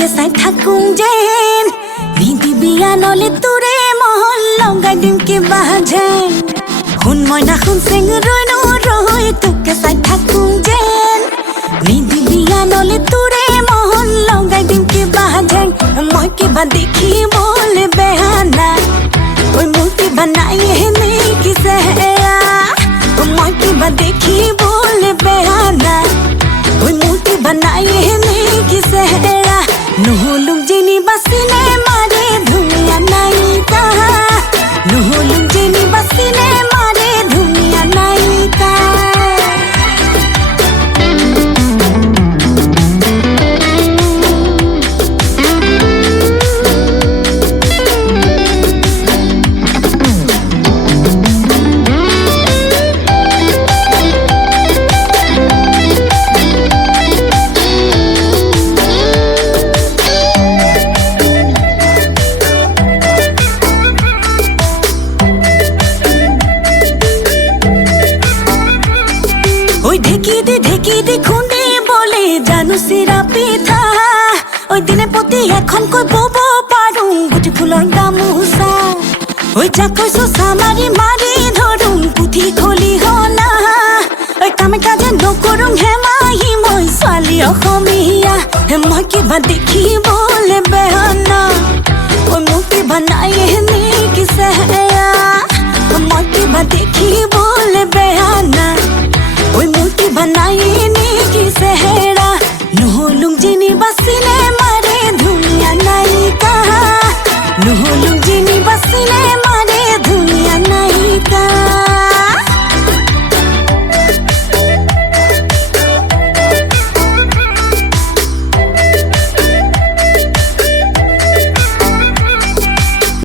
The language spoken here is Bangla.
তোকে চাই থাকুং যেন নিদিবিয়া নলে তোৰে মহল লগাই দিম কিবা যেন শুন মইনা শুন চেঙৰৈ নৰৈ তোকে চাই থাকুং যেন নিদিবিয়া নলে তোৰে মহল লগাই দিম কিবা যেন মই কিবা দেখিবলৈ বেয়া নাই ঐ মোৰ কিবা নাই এনে কিছে মই কিবা দেখিবলৈ বেয়া নাই ঐ মোৰ কিবা নাই এনে কিছে নহলুং যেনি বাচিলে মাৰে ধুনীয়া নায়িকা নহলুং যেনি বাচিলে মাৰে ধুনীয়া নায়িকা ওই ঢেকি দি খুন্দি বলে জানো চিৰা পিঠা ওই দিনে প্ৰতি এখনকৈ বব পাৰোঁ গুটি ফুলৰ গামোচা ওই যাক কৈছো চামাৰি মাৰি ধৰোঁ পুথি খলি হলা ওই কামে কাজে নকৰোঁ হেমাহি মই ছোৱালী অসমীয়া মই কিবা দেখিবলৈ